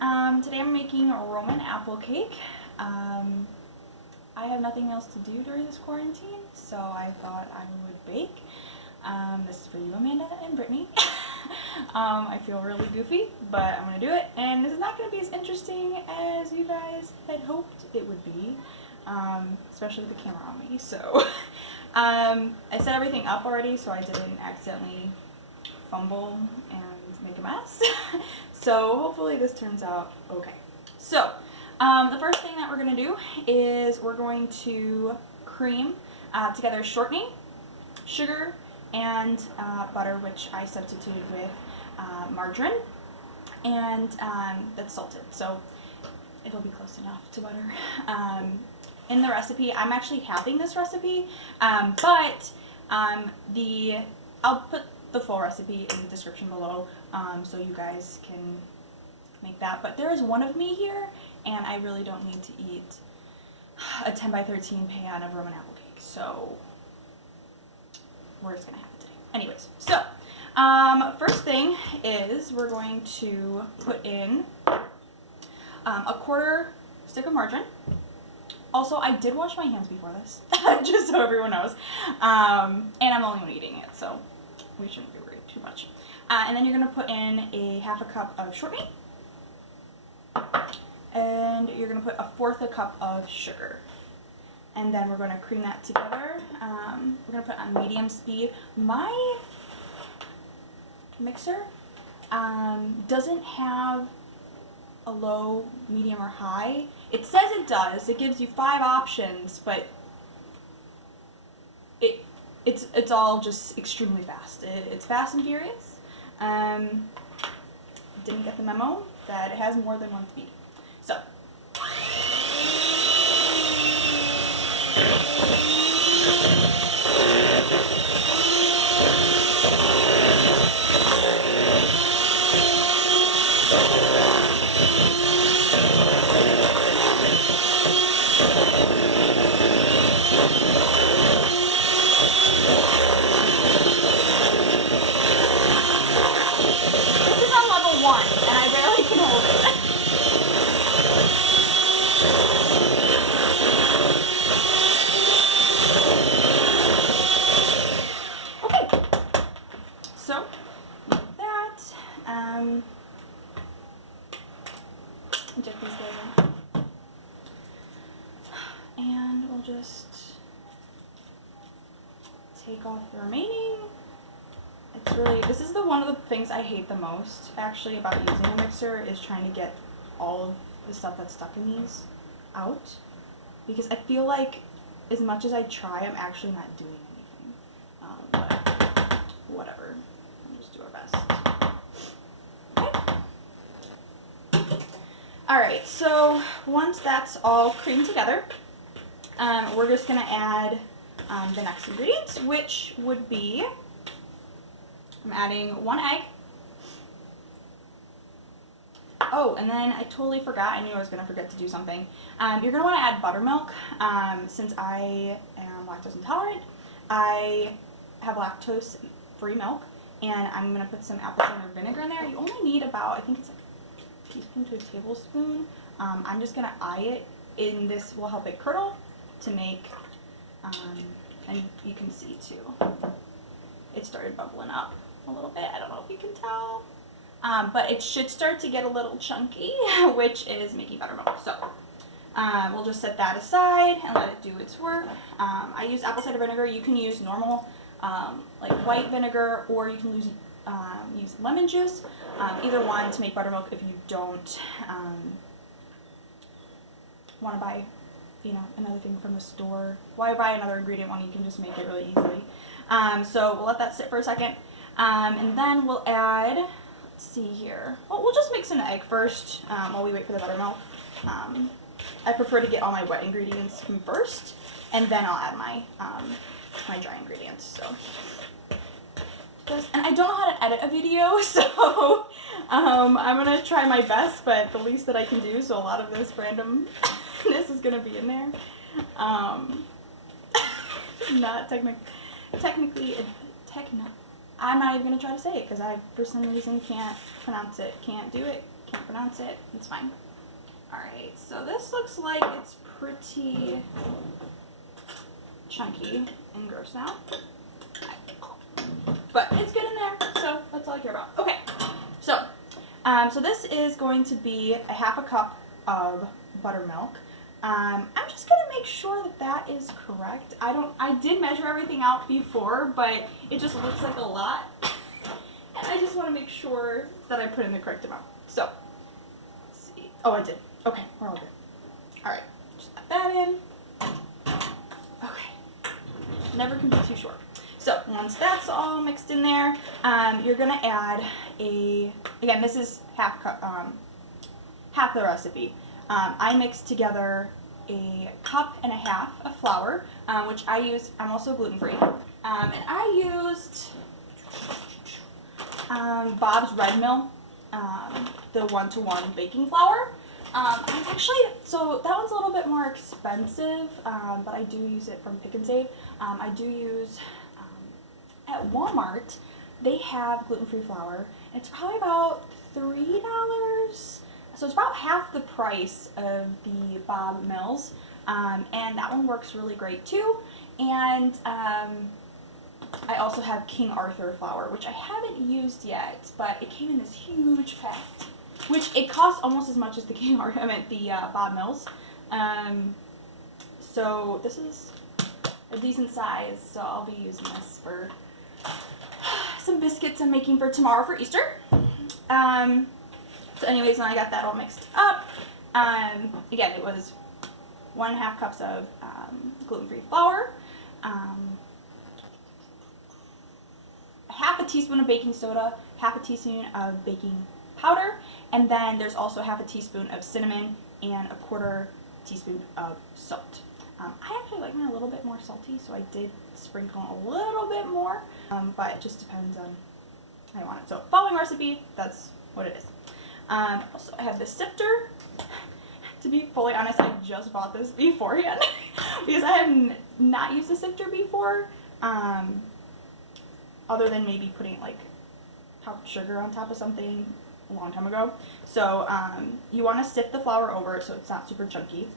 Today I'm making a Roman apple cake. I have nothing else to do during this quarantine, so I thought I would bake. This is for you, Amanda and Brittany. I feel really goofy, but I'm gonna do it, and this is not gonna be as interesting as you guys had hoped it would be, especially with the camera on me. So I set everything up already, so I didn't accidentally fumble and make a mess. So hopefully this turns out okay. So the first thing that we're going to do is we're going to cream together shortening, sugar, and butter, which I substituted with margarine, and that's salted, so it'll be close enough to butter. In the recipe, I'm actually having this recipe, but I'll put the full recipe in the description below, so you guys can make that. But there is one of me here, and I really don't need to eat a 10 by 13 pan of Roman apple cake, so we're just gonna have it today. Anyways, so first thing is we're going to put in a quarter stick of margarine. Also, I did wash my hands before this, just so everyone knows, and I'm the only one eating it, so we shouldn't be worried too much. And then you're going to put in a half a cup of shortening, and you're going to put 1/4 cup of sugar. And then we're going to cream that together. We're going to put it on medium speed. My mixer doesn't have a low, medium, or high. It says it does. It gives you 5 options, but it's all just extremely fast. It's fast and furious. Didn't get the memo that it has more than one speed. So inject these guys in. And we'll just take off the remaining. It's really, this is one of the things I hate the most actually about using a mixer, is trying to get all of the stuff that's stuck in these out, because I feel like as much as I try, I'm actually not doing anything. But whatever, we'll just do our best. Alright, so once that's all creamed together, we're just going to add the next ingredients, which would be, I'm adding 1 egg. Oh, and then I totally forgot, I knew I was going to forget to do something. You're going to want to add buttermilk. Since I am lactose intolerant, I have lactose-free milk, and I'm going to put some apple cider vinegar in there. You only need about, I think it's like teaspoon to a tablespoon. I'm just gonna eye it, and this will help it curdle to make, and you can see too, it started bubbling up a little bit. I don't know if you can tell, but it should start to get a little chunky, which is making buttermilk. So we'll just set that aside and let it do its work. I use apple cider vinegar. You can use normal like white vinegar, or you can use lemon juice, either one, to make buttermilk if you don't want to buy, another thing from the store. Why buy another ingredient when you can just make it really easily? So we'll let that sit for a second, and then we'll add, let's see here, well, we'll just mix in the egg first while we wait for the buttermilk. I prefer to get all my wet ingredients from first, and then I'll add my dry ingredients. So. And I don't know how to edit a video, so I'm going to try my best, but the least that I can do, so a lot of this randomness is going to be in there. Not technically, I'm not even going to try to say it, because I, for some reason, can't pronounce it, can't do it, can't pronounce it. It's fine. Alright, so this looks like it's pretty chunky and gross now. But it's good in there, so that's all I care about. Okay, so this is going to be a half a cup of buttermilk. I'm just gonna make sure that that is correct. I did measure everything out before, but it just looks like a lot. And I just want to make sure that I put in the correct amount. So, let's see. Oh, I did. Okay, we're all good. Alright, just add that in. Okay. Never can be too short. So, once that's all mixed in there, you're going to add again, this is half the recipe. I mixed together a cup and a half of flour, which I'm also gluten-free. And I used Bob's Red Mill, the 1-to-1 baking flour. So that one's a little bit more expensive, but I do use it from Pick and Save. I do use, at Walmart, they have gluten-free flour. It's probably about $3. So it's about half the price of the Bob Mills, and that one works really great too. And I also have King Arthur flour, which I haven't used yet, but it came in this huge pack, which it costs almost as much as the Bob Mills. So this is a decent size, so I'll be using this for some biscuits I'm making for tomorrow for Easter. So anyways, when I got that all mixed up, again, it was 1.5 cups of gluten-free flour, half a teaspoon of baking soda, half a teaspoon of baking powder, and then there's also half a teaspoon of cinnamon and a 1/4 teaspoon of salt. I actually like mine a little bit more salty, so I did sprinkle a little bit more, but it just depends on how you want it. So following recipe, that's what it is. Also, I have this sifter. To be fully honest, I just bought this beforehand because I have not used a sifter before, other than maybe putting like powdered sugar on top of something a long time ago. So you want to sift the flour over so it's not super chunky.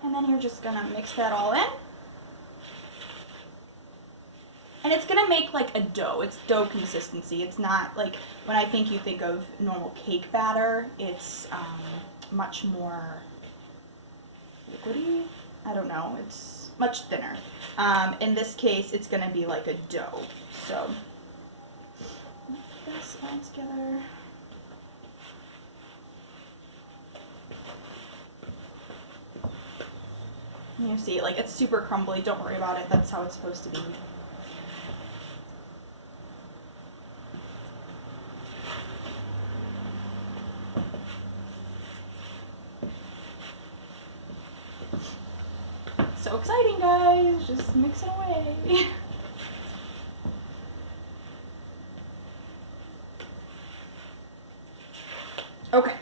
And then you're just going to mix that all in. And it's going to make like a dough. It's dough consistency. It's not like when I think you think of normal cake batter, it's much more liquidy. I don't know. It's much thinner. In this case, it's going to be like a dough. So, mix this all together. You see, like it's super crumbly. Don't worry about it. That's how it's supposed to be. So exciting, guys. Just mix it away. Okay.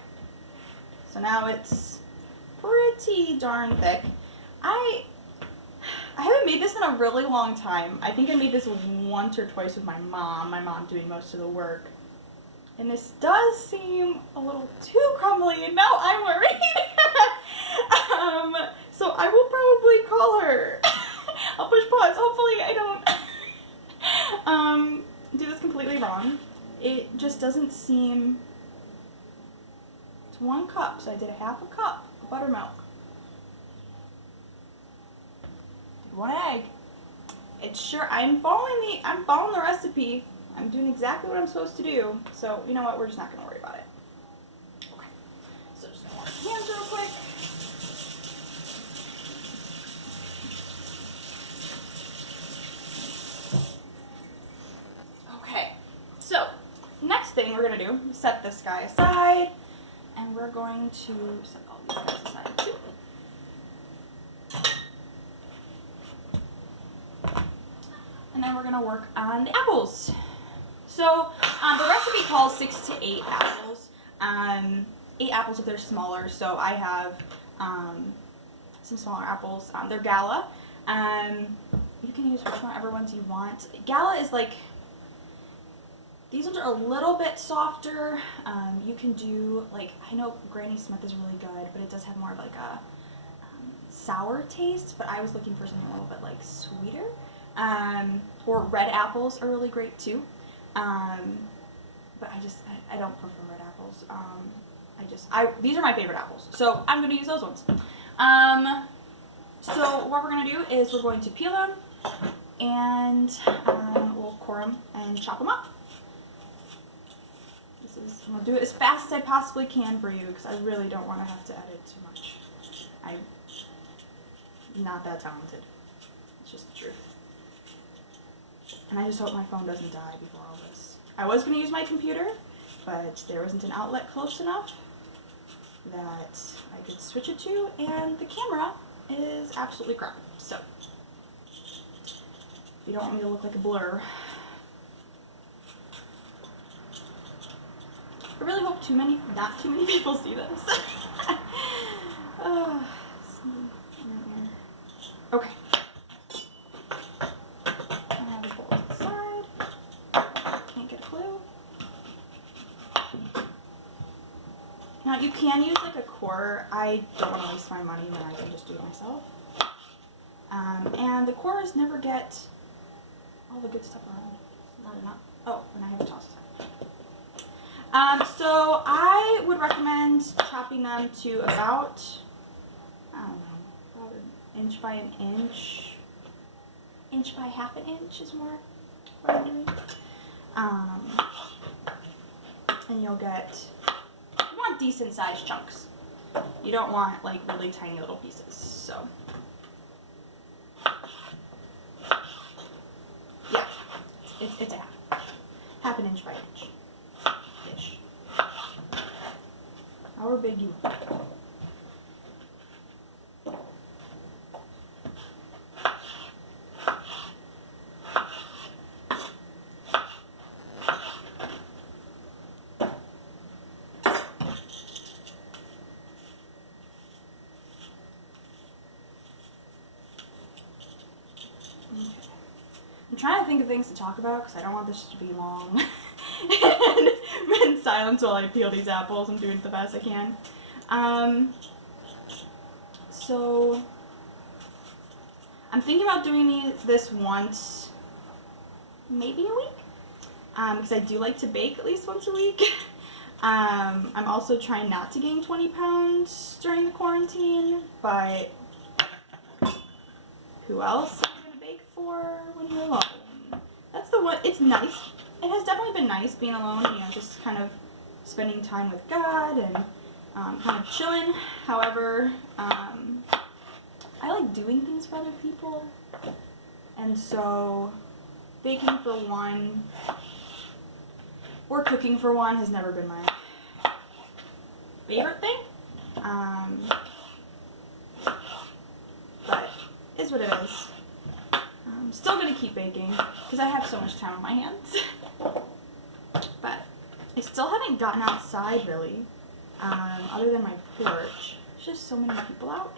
So now it's pretty darn thick. I haven't made this in a really long time. I think I made this once or twice with my mom doing most of the work. And this does seem a little too crumbly, and now I'm worried. So I will probably call her. I'll push pause. Hopefully I don't do this completely wrong. It just doesn't seem... It's 1 cup, so I did a half a cup of buttermilk. 1 egg. It's sure I'm following the recipe. I'm doing exactly what I'm supposed to do. So you know what? We're just not gonna worry about it. Okay. So just gonna wash my hands real quick. Okay. So next thing we're gonna do is set this guy aside, and we're going to set all these guys aside too. And then we're going to work on the apples. So the recipe calls 6 to 8 apples. 8 apples if they're smaller. So I have some smaller apples. They're Gala. You can use whichever ones you want. Gala is like, these ones are a little bit softer. You can do, like, I know Granny Smith is really good, but it does have more of like a sour taste, but I was looking for something a little bit like sweeter. Or red apples are really great too. But I don't prefer red apples. These are my favorite apples, so I'm going to use those ones. So what we're going to do is we're going to peel them, and we'll core them and chop them up. I'm going to do it as fast as I possibly can for you, because I really don't want to have to edit too much. I'm not that talented. It's just the truth. And I just hope my phone doesn't die before all this. I was going to use my computer, but there wasn't an outlet close enough that I could switch it to, and the camera is absolutely crap. So, you don't want me to look like a blur. I really hope not too many people see this. Okay. I have a bowl to the side. Can't get a clue. Now you can use like a core. I don't want to waste my money when I can just do it myself. And the cores never get all the good stuff around. Not enough. Oh, and I have a toss aside. So I would recommend chopping them to about, I don't know, about an inch by an inch. Inch by half an inch is more what I'm doing. And you'll get, you want decent sized chunks. You don't want like really tiny little pieces, so. Yeah, it's a half an inch by inch. Ish. However big you want. I'm trying to think of things to talk about because I don't want this to be long and in silence while I peel these apples. I'm doing it the best I can. So I'm thinking about doing this once, maybe a week, because I do like to bake at least once a week. I'm also trying not to gain 20 pounds during the quarantine, but who else are you going to bake for when you're alone? That's the one. It's nice. It has definitely been nice being alone, you know, just kind of spending time with God and kind of chilling. However, I like doing things for other people, and so baking for one or cooking for one has never been my favorite thing. But is what it is. I'm still going to keep baking because I have so much time on my hands. But I still haven't gotten outside really, other than my porch. There's just so many people out,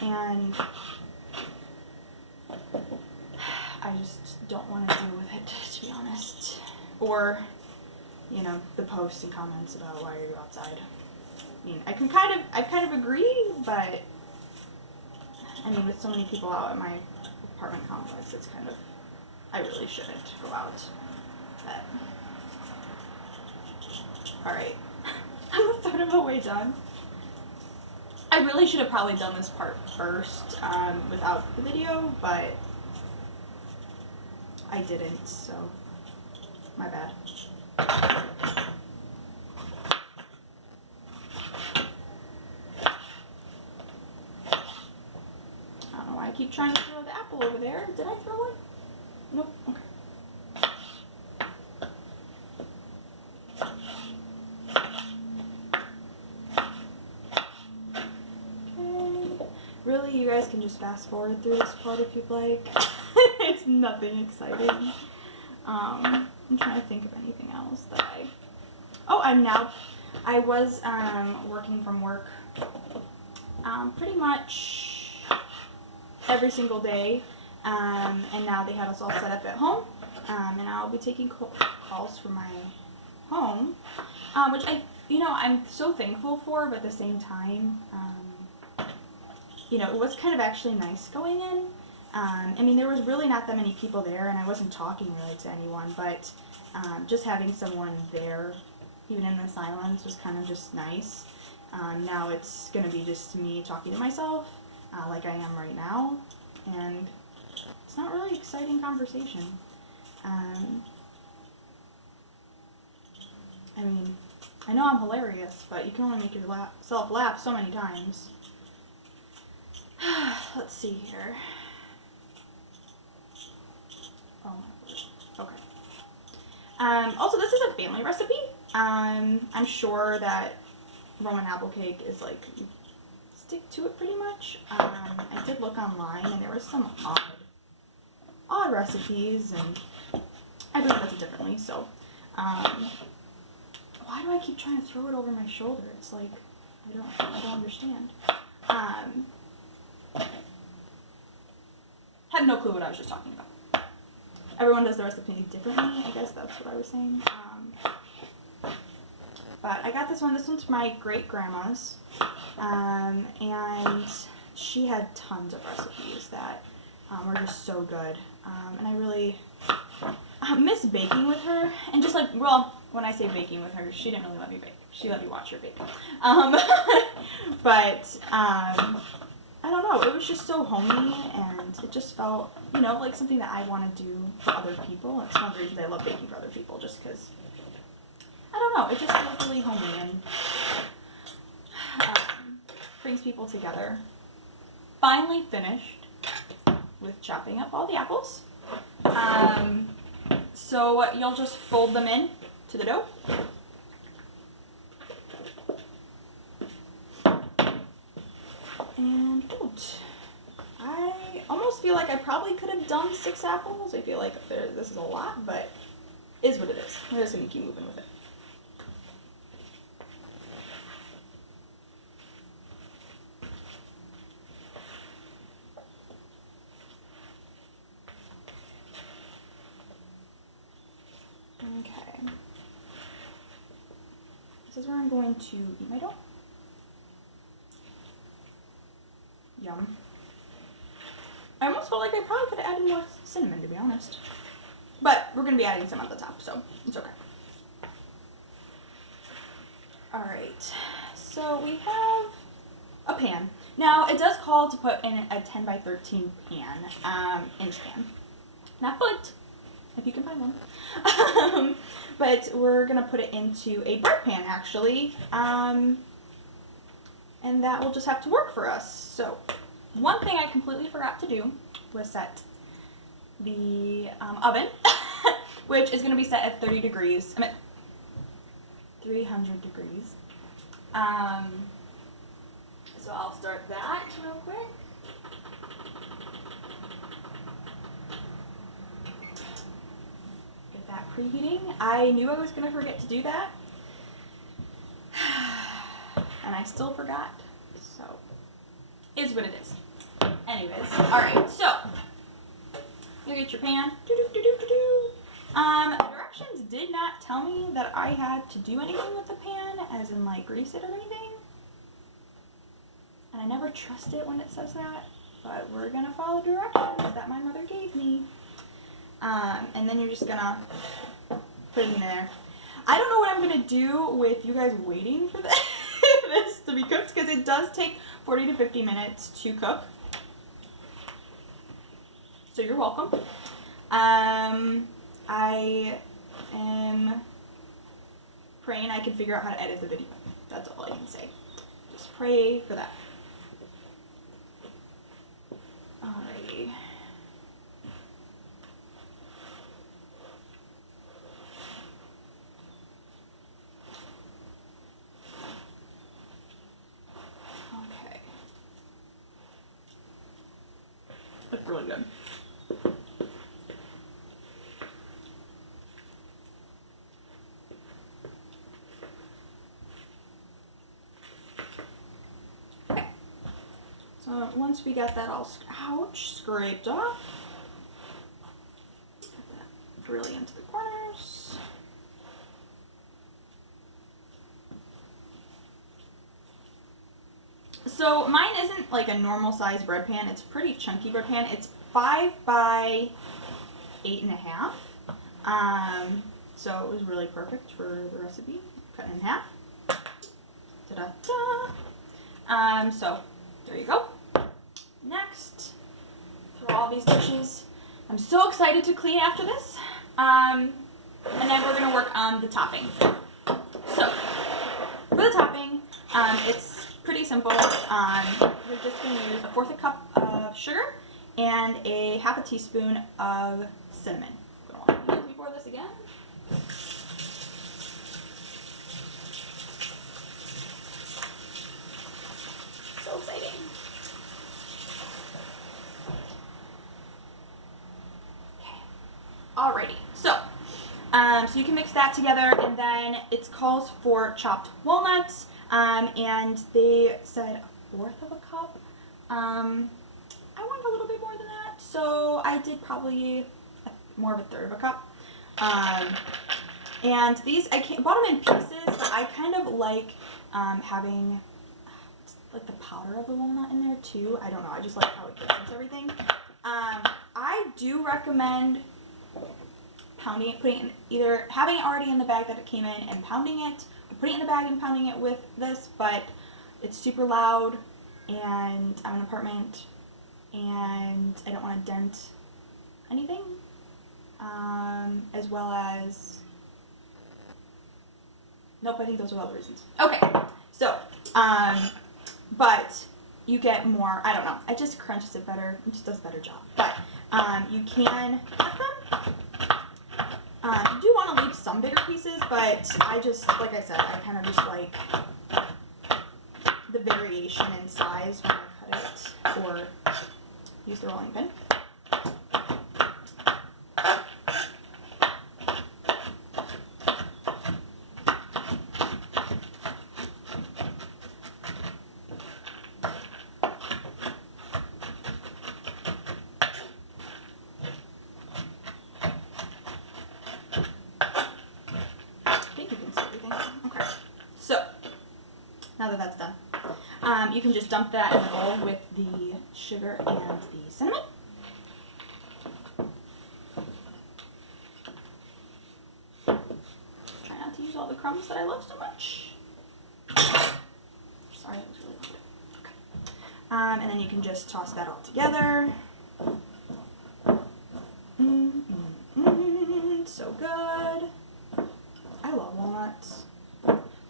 and I just don't want to deal with it, to be honest. Or, you know, the posts and comments about why are you outside. I mean, I kind of agree, but I mean, with so many people out at my apartment complex, it's kind of, I really shouldn't go out. But, alright, I'm a third of the way done. I really should have probably done this part first without the video, but I didn't, so my bad. I keep trying to throw the apple over there. Did I throw it? Nope. Okay. Okay. Really, you guys can just fast forward through this part if you'd like. It's nothing exciting. I'm trying to think of anything else that I'm now I was working from work pretty much every single day, and now they had us all set up at home, and I'll be taking calls from my home, which I'm so thankful for, but at the same time, it was kind of actually nice going in. I mean, there was really not that many people there, and I wasn't talking really to anyone, but just having someone there, even in the silence, was kind of just nice. Now it's going to be just me talking to myself, like I am right now, and it's not really exciting conversation. I mean, I know I'm hilarious, but you can only make yourself laugh so many times. Let's see here. Oh my word. Okay. Also, this is a family recipe. I'm sure that Roman apple cake is like, you stick to it pretty much. I did look online and there were some odd recipes, and I believe that's it differently. So, why do I keep trying to throw it over my shoulder? It's like, I don't understand. Have no clue what I was just talking about. Everyone does the recipe differently, I guess that's what I was saying. But I got this one. This one's my great-grandma's, and she had tons of recipes that were just so good. And I really miss baking with her. And just like, well, when I say baking with her, she didn't really let me bake. She let me watch her bake. But I don't know, it was just so homey, and it just felt, like something that I want to do for other people. It's one of the reasons I love baking for other people, just because, I don't know, it just feels really homey and brings people together. Finally finished with chopping up all the apples. So you'll just fold them in to the dough. And I almost feel like I probably could have done 6 apples. I feel like this is a lot, but is what it is. We're just going to keep moving with it. Okay. This is where I'm going to eat my dough. Yum. I almost felt like I probably could have added more cinnamon, to be honest. But we're going to be adding some at the top, so it's okay. Alright, so we have a pan. Now, it does call to put in a 10 by 13 pan, inch pan. Not foot, if you can find one. But we're going to put it into a bread pan, actually. And that will just have to work for us. So, one thing I completely forgot to do was set the oven, which is going to be set at 30 degrees. 300 degrees. So I'll start that real quick. Get that preheating. I knew I was going to forget to do that. And I still forgot, so is what it is. Anyways, alright, so you get your pan. Directions did not tell me that I had to do anything with the pan, as in like grease it or anything. And I never trust it when it says that, but we're gonna follow directions that my mother gave me. And then you're just gonna put it in there. I don't know what I'm gonna do with you guys waiting for this. This to be cooked, because it does take 40 to 50 minutes to cook. So you're welcome. I am praying I can figure out how to edit the video. That's all I can say. Just pray for that. Alrighty. It's really good. once we got that all scraped off, get that really into the corners. So mine isn't like a normal size bread pan. It's a pretty chunky bread pan. It's 5 by 8.5. So it was really perfect for the recipe. Cut it in half. Ta-da-da. So there you go. Next, throw all these dishes. I'm so excited to clean after this. And then we're gonna work on the topping. So for the topping, it's pretty simple. We're just going to use 1/4 cup of sugar and a 1/2 teaspoon of cinnamon. I'm going to want to pour this again. So exciting. Okay. Alrighty. So you can mix that together, and then it calls for chopped walnuts. And they said 1/4 of a cup. I wanted a little bit more than that, so I did probably more of 1/3 of a cup. And these, bought them in pieces, but I kind of like having like the powder of the walnut in there too. I don't know, I just like how it gets into everything. I do recommend pounding it, either having it already in the bag that it came in and pounding it, putting it in the bag and pounding it with this, but it's super loud and I'm in an apartment and I don't want to dent anything, as well as, nope, I think those are all the reasons. Okay, so, but you get more, I don't know, it just crunches it better, it just does a better job, but you can cut them. You do want to leave some bigger pieces, but I just, like I said, I kind of just like the variation in size when I cut it, or use the rolling pin. Now that that's done, you can just dump that in the bowl with the sugar and the cinnamon. Try not to use all the crumbs that I love so much. Sorry, that was really loud. Okay. And then you can just toss that all together. So good. I love walnuts.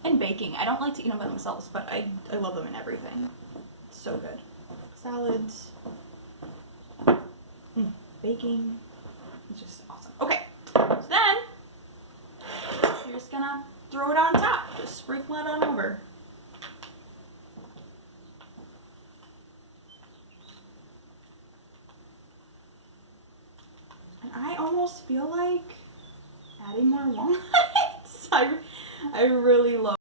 And baking. I don't like to eat them by themselves, but I love them in everything. It's so good. Salads. Baking. It's just awesome. Okay, so then you're just gonna throw it on top. Just sprinkle it on over. And I almost feel like adding more walnuts. I really love